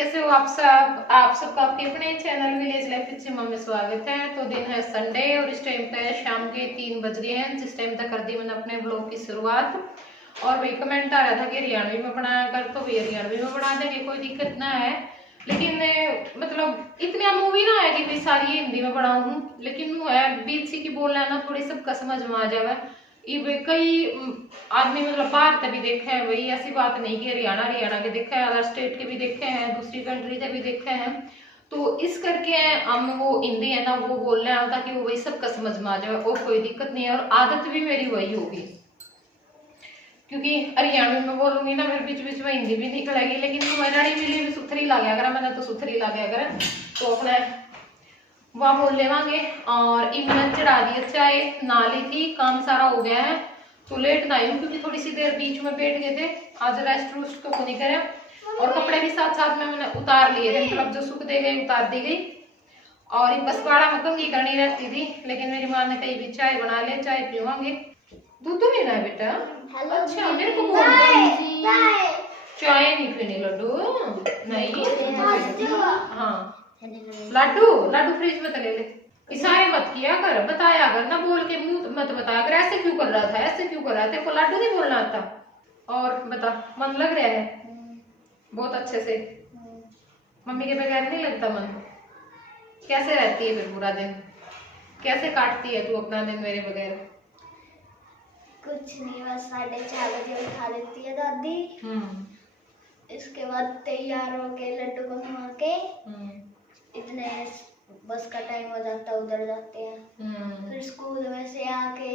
कैसे हो आप सब? आप सबका आपके अपने चैनल विलेज लाइफ विद सिमा में स्वागत है। तो दिन है संडे और इस टाइम पे शाम के 3 बज रहे हैं, जिस टाइम तक कर दी मैंने अपने ब्लॉग की शुरुआत। और वही कमेंट आ रहा था कि हरियाणवी में बनाया कर, तो वही हरियाणवी में बना देंगे, कोई दिक्कत ना है। लेकिन मतलब इतनी मूवी ना है कि भाई सारी हिंदी में बनाऊं, लेकिन वो है बीच सी की बोलना है ना, थोड़ी सबका समझ में आ जाए। कई आदमी मतलब बाहर तक भी देखा है, वही ऐसी बात नहीं कि हरियाणा के देखा है, अदर स्टेट के भी देखे हैं, दूसरी कंट्री के भी देखे हैं। तो इस करके हम वो हिंदी है ना वो बोल रहे हैं ताकि वो वही सबका समझ में आ जाए, और कोई दिक्कत नहीं है। और आदत भी मेरी वही होगी, क्योंकि हरियाणवी में बोलूंगी ना फिर बीच बीच में हिंदी भी निकलेगी। लेकिन हरियाणी मिली भी सुथरी ला गया अगर, मैंने तो सुथरी ला गया अगर, तो अपना वह बोल लेवांगे। और इमरन चढ़ा दिया, चाय ना ली थी, काम सारा हो गया है। तो लेट ना आई हूँ क्योंकि थोड़ी सी देर बीच में बैठ गए थे, आज रेस्ट रूस्ट तो नहीं करे। और कपड़े भी साथ साथ में मैंने उतार लिए थे, मतलब जो सूख दे गई उतार दी गई। और एक बसवाड़ा में कंघी करनी रहती थी, लेकिन मेरी माँ ने कही भी चाय बना ले, चाय पीवांगे। दूध तो लेना है बेटा? अच्छा मेरे को बोल दो चाय नहीं पीनी लड्डू? नहीं हाँ लाडू लाडू फ्रिज में तो ले ले। इशारे मत किया कर, बताया कर ना, बोल के मुंह मत बताया कर। ऐसे क्यों कर रहा था, ऐसे क्यों कर रहा था? तेरे को लाडू नहीं बोलना आता? और बता, मन लग रहा है बहुत अच्छे से? मम्मी के बगैर नहीं लगता मन? कैसे रहती है फिर पूरा दिन? कैसे काटती है तू अपना दिन मेरे बगैर? कुछ नहीं, बस 4:30 बजे उठा देती है दादी। इसके बाद तैयार होके लड्डू को घुमा के इतने बस का टाइम हो जाता है, उधर जाते हैं। फिर स्कूल में से आके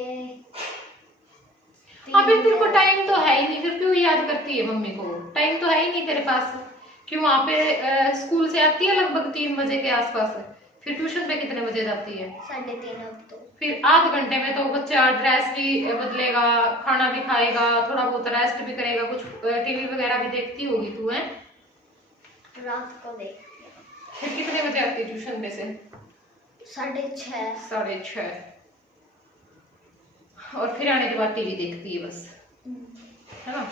फिर तेरे को टाइम तो है ही नहीं, फिर क्यों याद करती है मम्मी को? टाइम तो है ही नहीं तेरे पास। क्यों? वहाँ पे स्कूल से आती है लगभग 3 बजे के आसपास, फिर ट्यूशन पे कितने बजे जाती है? 3:30 अब तो। फिर आध घंटे में तो बच्चा ड्रेस भी बदलेगा, खाना भी खाएगा, थोड़ा बहुत रेस्ट भी करेगा, कुछ टीवी वगैरह भी देखती होगी तू? है रात को देखती है। फिर कितने बजे आती है ट्यूशन पे से? 6:30। 6:30। और फिर आने के बाद टीवी देखती है बस, है ना?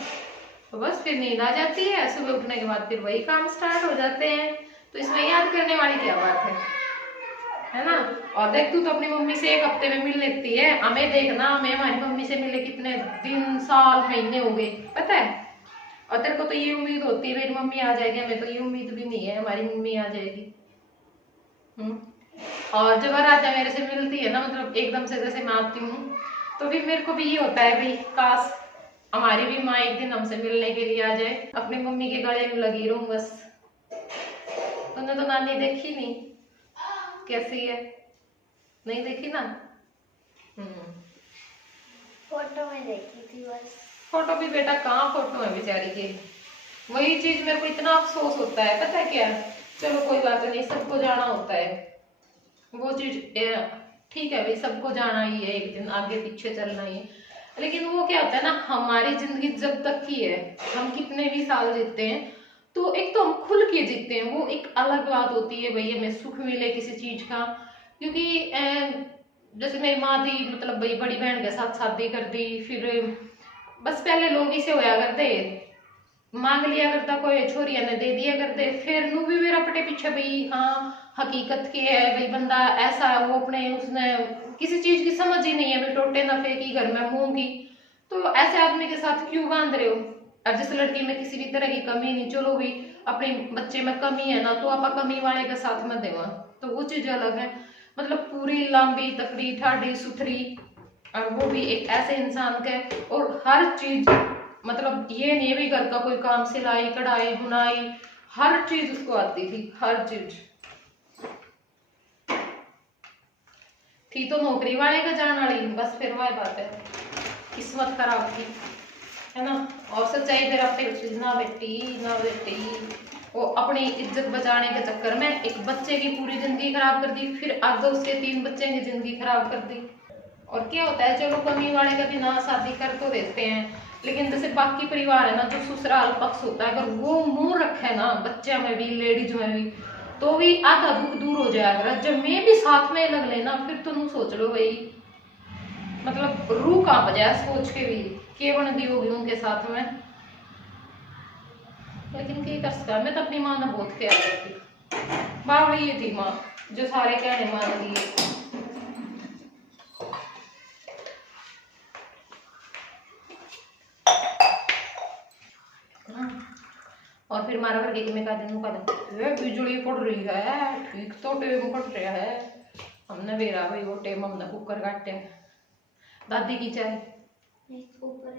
तो बस फिर नींद आ जाती है, सुबह उठने के बाद फिर वही काम स्टार्ट हो जाते हैं। तो इसमें याद करने वाली क्या बात है ना? और देख तू तो अपनी मम्मी से 1 हफ्ते में मिल लेती है, हमें देखना, हमें हमारी मम्मी से मिले कितने दिन साल महीने हो गए, पता है? और तेरे को तो ये उम्मीद होती है मेरी मम्मी आ जाएगी, हमें तो ये उम्मीद भी नहीं है हमारी मम्मी आ जाएगी। और जब राजा मेरे से मिलती है ना, मतलब एकदम से जैसे मैं आती हूँ, तो फिर मेरे को भी ये होता है भाई काश हमारी भी माँ एक दिन हमसे मिलने के लिए आ जाए, अपनी मम्मी के गले में लगी रहूं बस। तूने तो नानी देखी नहीं, कैसी है? नहीं देखी ना? फोटो में देखी थी बस। फोटो भी बेटा कहाँ फोटो है बेचारी के, वही चीज मेरे को इतना अफसोस होता है, पता है क्या? चलो कोई बात नहीं, सबको जाना होता है, वो चीज ठीक है भाई, सबको जाना ही है, एक दिन आगे पीछे चलना ही है। लेकिन वो क्या होता है ना, हमारी जिंदगी जब तक की है, हम कितने भी साल जीते हैं, तो एक तो हम खुल के जीते हैं, वो एक अलग बात होती है भाई, हमें सुख मिले किसी चीज का। क्योंकि जैसे मेरी माँ थी, मतलब भाई बड़ी बहन के साथ शादी कर दी, फिर बस पहले लोग इसे होया करते, मांग लिया करता कोई, छोरिया ने दे दिया करते, फिर नू भी मेरा पटे पीछे भाई हाँ हकीकत के है भाई, बंदा ऐसा है, वो अपने उसने किसी चीज की समझ ही नहीं है भाई, टोटे नफे की घर में मुंह की, तो ऐसे आदमी के साथ क्यों बांध रहे हो? अब जिस लड़की में किसी भी तरह की कमी नहीं, चलो भी अपने बच्चे में कमी है ना, तो आप कमी वाले के साथ में देवा, तो वो चीज अलग है। मतलब पूरी लंबी तकड़ी ठाडी सुथरी, और वो भी एक ऐसे इंसान के, और हर चीज, मतलब ये नहीं भी घर का कोई काम, सिलाई कढ़ाई बुनाई, हर चीज उसको आती थी, हर चीज थी। तो नौकरी वाले का जान वाली, बस फिर वह बात है, किस्मत खराब थी, है ना? और सच्चाई फिर अपने ना बेटी ना बेटी, वो अपनी इज्जत बचाने के चक्कर में एक बच्चे की पूरी जिंदगी खराब कर दी, फिर आगे उसके 3 बच्चे की जिंदगी खराब कर दी। और क्या होता है, चलो कमी वाले का भी ना शादी कर तो देते हैं, लेकिन जैसे बाकी परिवार है ना, जो ससुराल पक्ष होता है, अगर वो मुंह रखे ना बच्चे में भी लेडीज में भी, तो भी आधा दुख दूर हो जाएगा। जब मैं भी साथ में लग लेना, फिर तुम सोच लो भाई, मतलब रूह कांप जाए सोच के भी, के बनती होगी उनके साथ में। लेकिन की कर सकता, मैं तो अपनी माँ ने बहुत प्यार करती। बावड़ी ये थी माँ जो सारे कहने मान दिए। और फिर मारा वर्गे कि मैं कह बिजली पड़ रही है, ठीक तो टेम पड़ रहा है। हमने बेरा भाई वो टेम हमने कुकर काटे। दादी की चाय ऊपर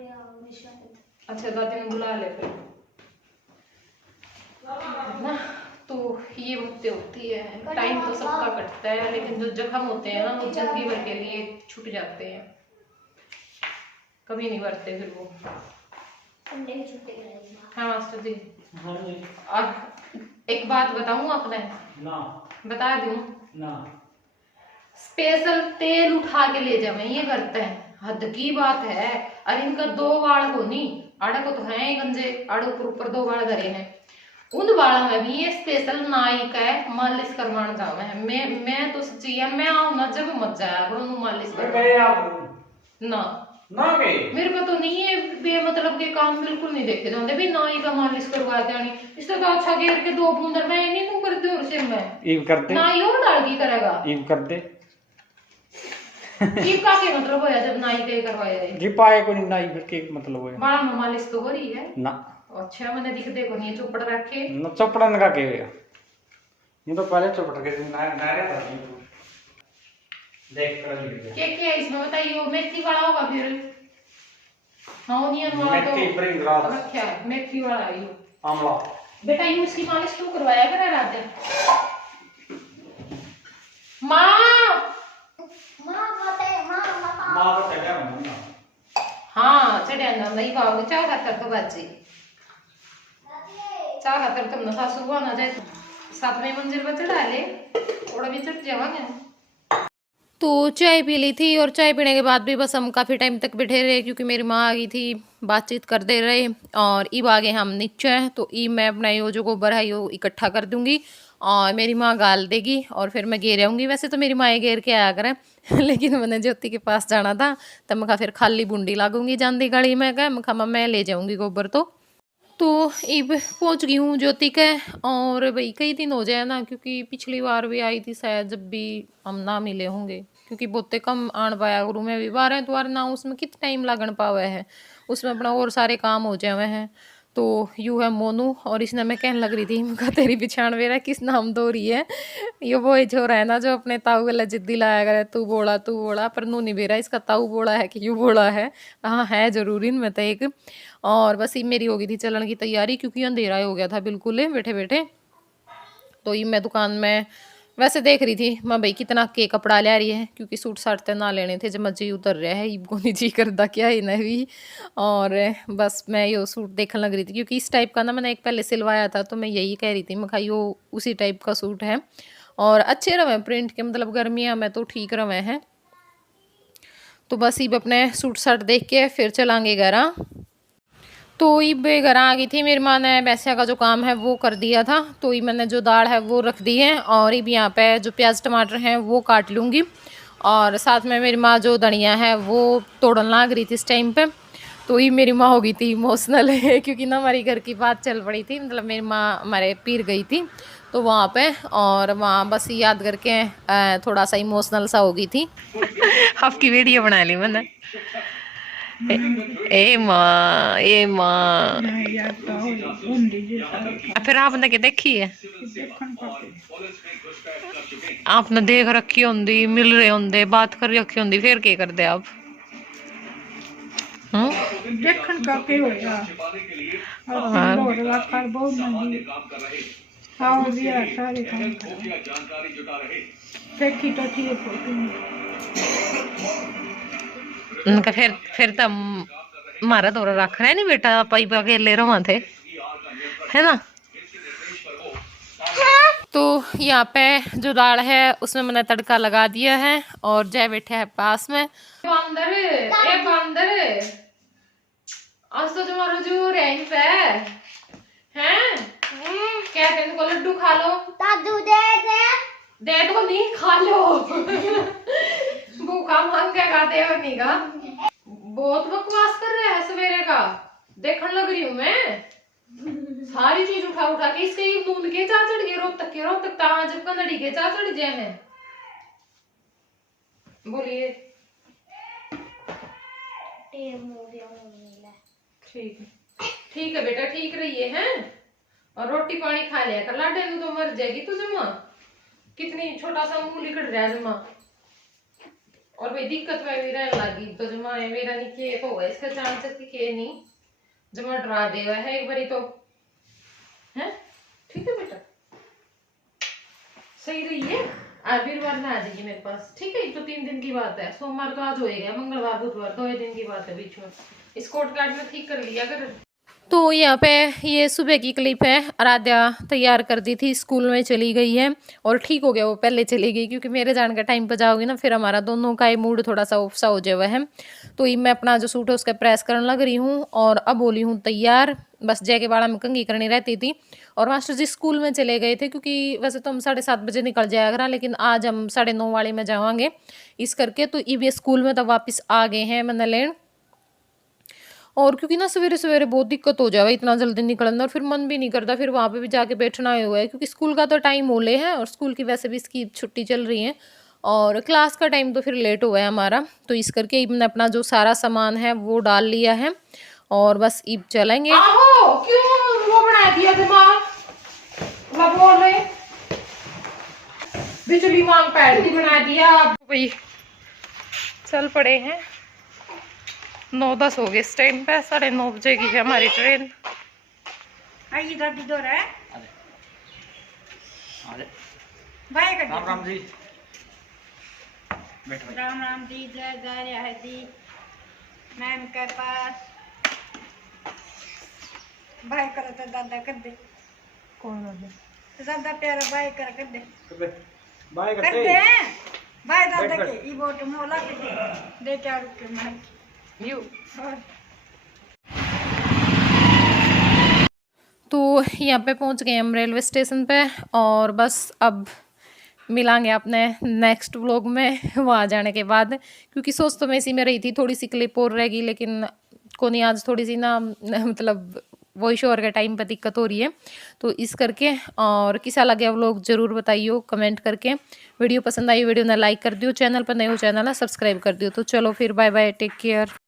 शायद। अच्छा दादी ने बुला ले फिर ना। तो ये मुद्दे होती है, टाइम तो सबका कटता है लेकिन जो जख्म होते हैं ना वो जिंदगी भर के लिए छूट जाते हैं, कभी नहीं भरते फिर वो। हाँ मास्टर जी। अब एक बात बताऊं आपने ना, बता दूं ना, स्पेशल तेल उठा के ले जावे ये करते हैं, हद की बात है। अरे इनका 2 वाल को नहीं, आड़े को तो है ही गंजे, आड़े ऊपर 2 वाल धरे हैं, उन वालों में भी ये स्पेशल नाई का मालिश करवाने जावे है। मैं तो सच्ची है, मैं आऊं ना जब मत जाया करो मालिश ना ना गए। मेरे को तो नहीं है बेमतलब के काम बिल्कुल नहीं देखे जाते भी, नाई का मालिश करवा के आनी, इससे तो अच्छा घेर के 2 बूंदर मैं नहीं तू करते और सिर में ईव करते नाई और डाल की करेगा ईव कर दे। ईव का क्या मतलब होया जब नाई के करवाया है जी? पाए को नहीं नाई के मतलब होया बड़ा मालिश तो हो रही है ना। अच्छा मैंने दिख देखो नहीं चौपड़ रखे न, चौपड़न का के ये तो पहले चौपड़ के नारे था देख कर क्या इसमें बताइए। मेथी वाला होगा फिर, हाँ ओनियन वाला तो मेथी रखा है, मेथी वाला ये आंवला। बेटा ये उसकी मालिश क्यों करवाया करा रात माँ हाँ चढ़िया नहीं पाओगे चाह खातर तो बाजी चाह खातर तुमने सासू को ना जाए 7वें मंजिल पर चढ़ा ले थोड़ा भी चढ़ जावांगे। तो चाय पी ली थी और चाय पीने के बाद भी बस हम काफ़ी टाइम तक बैठे रहे क्योंकि मेरी माँ आ गई थी, बातचीत करते रहे। और ईब आगे हम नीचे तो ईब मैं अपना यो जो गोबर है यो इकट्ठा कर दूंगी और मेरी माँ गाल देगी और फिर मैं घेर आऊँगी। वैसे तो मेरी माँ घेर के आया करें लेकिन मैंने ज्योति के पास जाना था तब मैं फिर खाली बूंदी लागूंगी जांदी गली में क्या मैं ले जाऊँगी गोबर। तो अब पहुंच गई हूँ ज्योति के। और भाई कई दिन हो जाए ना क्योंकि पिछली बार भी आई थी शायद जब भी हम ना मिले होंगे क्योंकि बहुते कम आन पाया गुरु में भी 12 द्वार ना उसमें कितना टाइम लगन पावे है, उसमें अपना और सारे काम हो जाए हुए हैं। तो यू है मोनू और इसने मैं कहने लग रही थी मैं तेरी बिछाण वेरा किस नाम दो रही है, ये वो छोरा है ना जो अपने ताऊ गला जिद्दी लाया करे तू बोला पर नू नहीं बेरा इसका ताऊ बोला है कि यू बोला है। हाँ है जरूर इनमें तो एक। और बस ये मेरी हो गई थी चलन की तैयारी क्योंकि अंधेरा हो गया था बिल्कुल बैठे बैठे। तो ये मैं दुकान में वैसे देख रही थी मैं भाई कितना के कपड़ा ले रही है क्योंकि सूट साट तो ना लेने थे जब मर्जी उतर रहा है इनको नहीं जी करता क्या इन्हें भी। और बस मैं यो सूट देखने लग रही थी क्योंकि इस टाइप का ना मैंने एक पहले सिलवाया था तो मैं यही कह रही थी मैं यो उसी टाइप का सूट है और अच्छे रहे प्रिंट के मतलब गर्मियाँ में तो ठीक रहे हैं। तो बस ये अपने सूट साट देख के फिर चलांगे घर। तो ये घर आ गई थी मेरी माँ ने वैसे का जो काम है वो कर दिया था तो ये मैंने जो दाल है वो रख दी है और ये यहाँ पे जो प्याज टमाटर हैं वो काट लूँगी और साथ में मेरी माँ जो धनिया है वो तोड़न लाग रही थी इस टाइम पे। तो ये मेरी माँ हो गई थी इमोशनल है क्योंकि ना हमारी घर की बात चल पड़ी थी मतलब मेरी माँ हमारे पीर गई थी तो वहाँ पे और वहाँ बस याद करके थोड़ा सा इमोशनल सा हो गई थी। आपकी वीडियो बना ली मैंने ए माँ फिर आपने क्या देखी है आपने देख रखी होंगी मिल रहे होंगे बात कर रखी होंगी फिर क्या करते आप देखन का के होया और बोल रखा बहुत नहीं आओ भी सारे काम देखी तो थी फोटो उनका फिर तो हमारा दौरा रख रहा है नहीं बेटा पाई अकेले रहा थे है ना। तो यहाँ पे जो दाल है उसमें मैंने तड़का लगा दिया है और जय बैठे है पास में। बंदर ए बंदर आज तो तुम्हारा जो रैंक है क्या कहते को लड्डू खा लो दादू दे तो नहीं खा लो भूखा मांगेगा देव नहीं का बहुत बकवास कर रहे हैं सवेरे का देखने लग रही हूँ मैं सारी चीज उठा उठा के इसके ये नून के चा चढ़ गए, रोहतक के ताज कनड़ी के चा चढ़ गए हैं। बोलिए। ठीक है बेटा, ठीक रहिए हैं, और रोटी पानी खा लिया कर, लाडे तो मर जाएगी तुझे माँ, कितनी छोटा सा मुंह लिकड़ रहा है माँ, और भाई दिक्कत में भी रहने लगी तो जमा है मेरा नहीं के तो होगा इसका चांस के नहीं जमा डरा देगा है एक बारी तो है। ठीक है बेटा, सही रही है। आज वीरवार में आ जाइए मेरे पास, ठीक है। तो 3 दिन की बात है, सोमवार तो आज होएगा, मंगलवार बुधवार 2 दिन की बात है बीच में, इस कोर्ट कार्ड में ठीक कर लिया अगर। तो यहाँ पे ये सुबह की क्लिप है, आराध्या तैयार कर दी थी, स्कूल में चली गई है और ठीक हो गया वो पहले चली गई, क्योंकि मेरे जाने का टाइम पर जाओगी ना फिर हमारा दोनों का ही मूड थोड़ा सा ऑफ सा हो जाए है। तो ये मैं अपना जो सूट है उसका प्रेस करने लग रही हूँ और अब बोली हूँ तैयार, बस जय के बाड़ा में कंघी करनी रहती थी। और मास्टर जी स्कूल में चले गए थे, क्योंकि वैसे तो हम 7:30 बजे निकल जाया करा, लेकिन आज हम 9:30 वाले में जावांगे इस करके। तो ये स्कूल में तब वापस आ गए हैं मैंने लेन, और क्योंकि ना सवेरे सवेरे बहुत दिक्कत हो जाए इतना जल्दी निकलना, और फिर मन भी नहीं करता फिर वहाँ पे भी जाके बैठना हुआ है, क्योंकि स्कूल का तो टाइम होले है और स्कूल की वैसे भी इसकी छुट्टी चल रही है और क्लास का टाइम तो फिर लेट हुआ है हमारा। तो इस करके मैंने अपना जो सारा सामान है वो डाल लिया है और बस ईब चलेंगे। आहो, क्यों वो बना दिया दिमाग बोल रहे बिजली मांग पैर भी बना दिया भाई। चल पड़े हैं, 9:10 हो गए इस टाइम पे, 9:30 बजे की है हमारी ट्रेन। आइए दादी दो रहा है भाई का राम राम जी, बैठो भाई। राम राम जी, जय जय है जी मैम के पास भाई करो तो दादा कर दे, कौन तो दादा प्यारा भाई कर दे, बाय कर करते दे भाई दादा बैठ, के ई बोट मोला के दे 4 रुपये में यू। और तो यहाँ पे पहुँच गए हम रेलवे स्टेशन पे, और बस अब मिलांगे अपने नेक्स्ट व्लॉग में वहाँ जाने के बाद, क्योंकि सोच तो मैं इसी में रही थी, थोड़ी सी क्लिप और रहेगी, लेकिन को नहीं आज थोड़ी सी ना मतलब वॉइस ओवर के टाइम पे दिक्कत हो रही है, तो इस करके। और कैसा लगे व्लॉग ज़रूर बताइए कमेंट करके, वीडियो पसंद आई वीडियो ने लाइक कर दियो, चैनल पर नए हो चैनल ना सब्सक्राइब कर दियो। तो चलो फिर बाय बाय, टेक केयर।